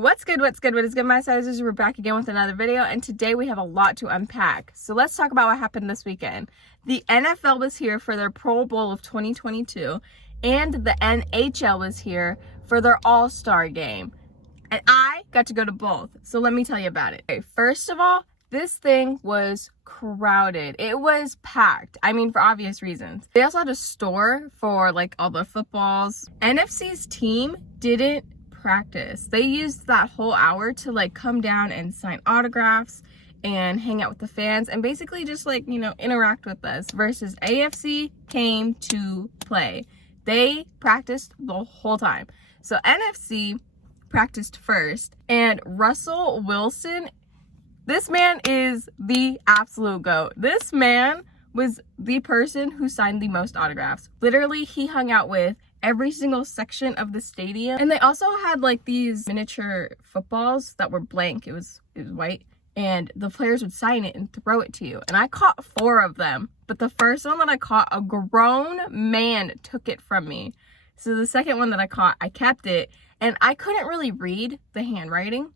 What's good, what is good, my sizers? We're back again with another video, and today we have a lot to unpack. So let's talk about what happened this weekend. The NFL was here for their Pro Bowl of 2022, and the NHL was here for their All-Star game. And I got to go to both, so let me tell you about it. Okay, first of all, this thing was crowded. It was packed. I mean, for obvious reasons. They also had a store for like all the footballs. NFC's team didn't practice. They used that whole hour to like come down and sign autographs and hang out with the fans and basically just like, you know, interact with us, versus AFC came to play. They practiced the whole time. So NFC practiced first, and Russell Wilson, this man is the absolute GOAT. This man was the person who signed the most autographs. Literally, he hung out with every single section of the stadium. And they also had like these miniature footballs that were blank. It was white, and the players would sign it and throw it to you. And I caught 4 of them, but the first one that I caught, a grown man took it from me. So the second one that I caught, I kept it, and I couldn't really read the handwriting.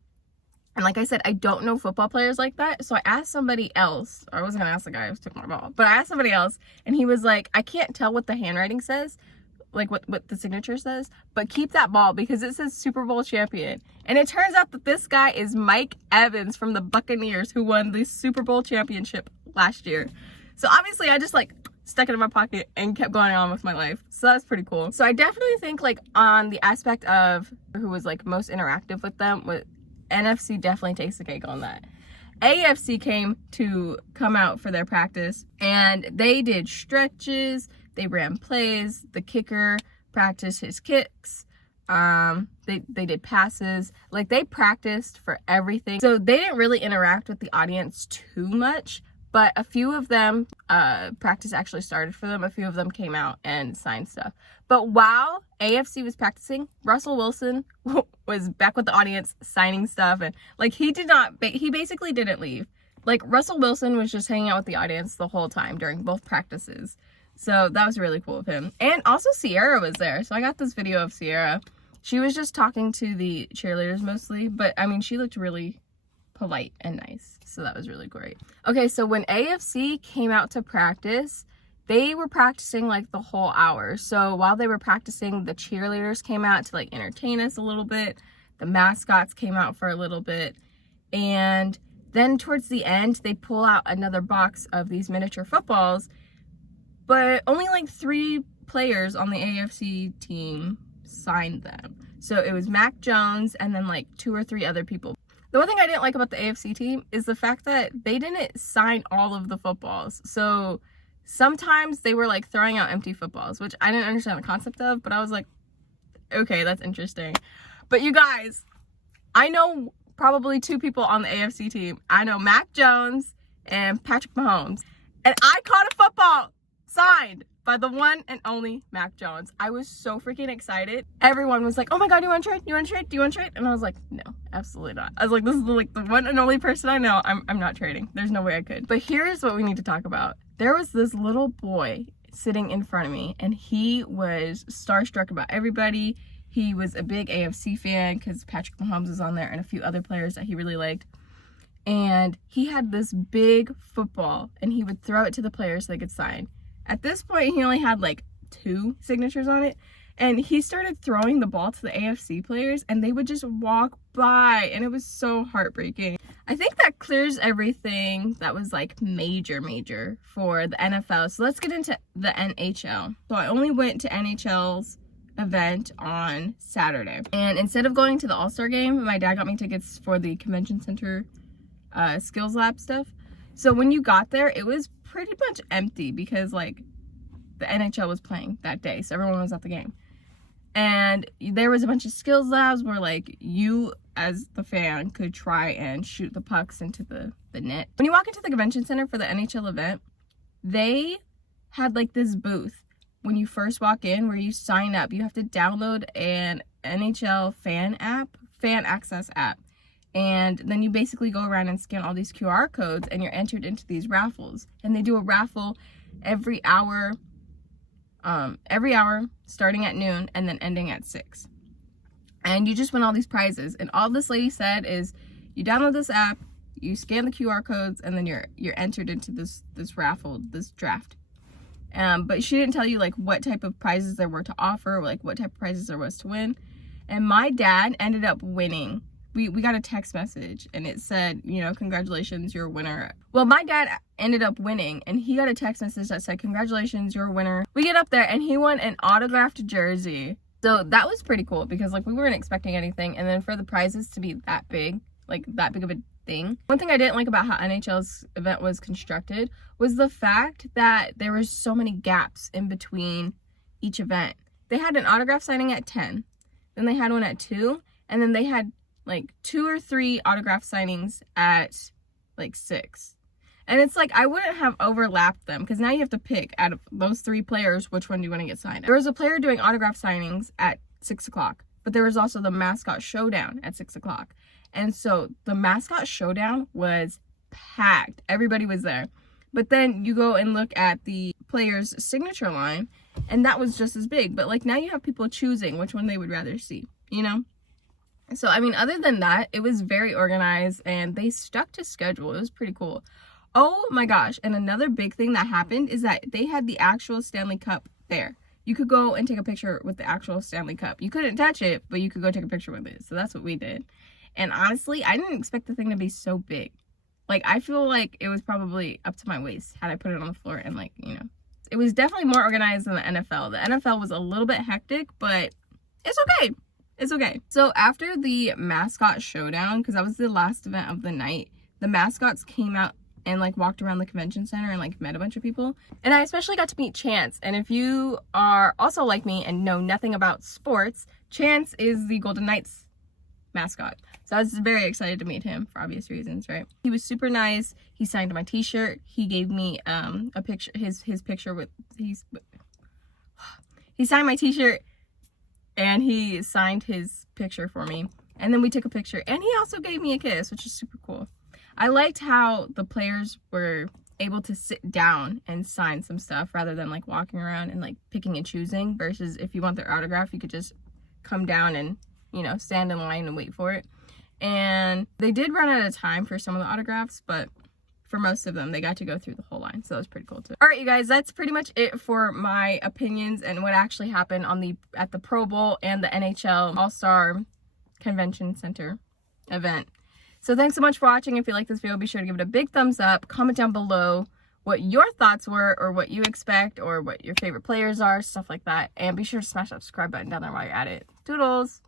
And like I said, I don't know football players like that. So I asked somebody else, or I wasn't gonna ask the guy who took my ball, but I asked somebody else, and he was like, I can't tell what the handwriting says, like what the signature says, but keep that ball because it says Super Bowl champion. And it turns out that this guy is Mike Evans from the Buccaneers, who won the Super Bowl championship last year. So obviously I just like stuck it in my pocket and kept going on with my life. So that's pretty cool. So I definitely think like on the aspect of who was like most interactive with them, with NFC definitely takes the cake on that. AFC came to come out for their practice, and they did stretches, they ran plays, the kicker practiced his kicks, they did passes, like they practiced for everything. So they didn't really interact with the audience too much, but a few of them, practice actually started for them. A few of them came out and signed stuff. But while AFC was practicing, Russell Wilson was back with the audience signing stuff, and like he basically didn't leave. Like Russell Wilson was just hanging out with the audience the whole time during both practices. So that was really cool of him. And also Sierra was there. So I got this video of Sierra. She was just talking to the cheerleaders mostly, but I mean, she looked really polite and nice. So that was really great. Okay, so when AFC came out to practice, they were practicing like the whole hour. So while they were practicing, the cheerleaders came out to like entertain us a little bit. The mascots came out for a little bit. And then towards the end, they pull out another box of these miniature footballs, but only like 3 players on the AFC team signed them. So it was Mac Jones and then like 2 or 3 other people. The one thing I didn't like about the AFC team is the fact that they didn't sign all of the footballs. So sometimes they were like throwing out empty footballs, which I didn't understand the concept of, but I was like, okay, that's interesting. But you guys, I know probably 2 people on the AFC team. I know Mac Jones and Patrick Mahomes. And I caught a football signed by the one and only Mac Jones. I was so freaking excited. Everyone was like, oh my God, you want to trade? You want to trade? Do you want to trade? And I was like, no, absolutely not. I was like, this is like the one and only person I know. I'm not trading. There's no way I could. But here's what we need to talk about. There was this little boy sitting in front of me, and he was starstruck about everybody. He was a big AFC fan because Patrick Mahomes was on there and a few other players that he really liked. And he had this big football, and he would throw it to the players so they could sign. At this point, he only had like 2 signatures on it, and he started throwing the ball to the AFC players, and they would just walk by, and it was so heartbreaking. I think that clears everything that was like major for the NFL. So let's get into the NHL. So I only went to NHL's event on Saturday, and instead of going to the All-Star game, my dad got me tickets for the convention center skills lab stuff. So when you got there, it was pretty much empty because like the NHL was playing that day, so everyone was at the game. And there was a bunch of skills labs where like you as the fan could try and shoot the pucks into the net. When you walk into the convention center for the NHL event, they had like this booth when you first walk in where you sign up. You have to download an NHL fan access app. And then you basically go around and scan all these QR codes, and you're entered into these raffles. And they do a raffle every hour starting at noon and then ending at 6. and you just win all these prizes. And all this lady said is you download this app, you scan the QR codes, and then you're entered into this raffle, this draft. But she didn't tell you like what type of prizes there were to offer, or like what type of prizes there was to win. And my dad ended up winning. We got a text message and it said, you know, congratulations, you're a winner. Well, my dad ended up winning and he got a text message that said, congratulations, you're a winner. We get up there and he won an autographed jersey. So that was pretty cool because like we weren't expecting anything. And then for the prizes to be that big, like that big of a thing. One thing I didn't like about how NHL's event was constructed was the fact that there was so many gaps in between each event. They had an autograph signing at 10, then they had one at 2, and then they had like 2 or 3 autograph signings at like 6. And it's like, I wouldn't have overlapped them because now you have to pick out of those 3 players, which one do you want to get signed? There was a player doing autograph signings at 6 o'clock, but there was also the mascot showdown at 6 o'clock. And so the mascot showdown was packed. Everybody was there. But then you go and look at the player's signature line and that was just as big. But like now you have people choosing which one they would rather see, you know? So, I mean, other than that, it was very organized and they stuck to schedule. It was pretty cool. Oh my gosh. And another big thing that happened is that they had the actual Stanley Cup there. You could go and take a picture with the actual Stanley Cup. You couldn't touch it, but you could go take a picture with it. So that's what we did. And honestly, I didn't expect the thing to be so big. Like, I feel like it was probably up to my waist had I put it on the floor and like, you know. It was definitely more organized than the NFL. The NFL was a little bit hectic, but it's okay. It's okay. So after the mascot showdown, because that was the last event of the night, the mascots came out and like walked around the convention center and like met a bunch of people. And I especially got to meet Chance. And if you are also like me and know nothing about sports, Chance is the Golden Knights mascot. So I was very excited to meet him for obvious reasons, right? He was super nice. He signed my t-shirt. He gave me a picture, his picture with, he signed my t-shirt and he signed his picture for me. And then we took a picture and he also gave me a kiss, which is super cool. I liked how the players were able to sit down and sign some stuff rather than like walking around and like picking and choosing, versus if you want their autograph, you could just come down and, you know, stand in line and wait for it. And they did run out of time for some of the autographs, but for most of them, they got to go through the whole line. So that was pretty cool too. All right, you guys, that's pretty much it for my opinions and what actually happened at the Pro Bowl and the NHL All-Star Convention Center event. So thanks so much for watching. If you like this video, be sure to give it a big thumbs up. Comment down below what your thoughts were or what you expect or what your favorite players are, stuff like that. And be sure to smash that subscribe button down there while you're at it. Doodles!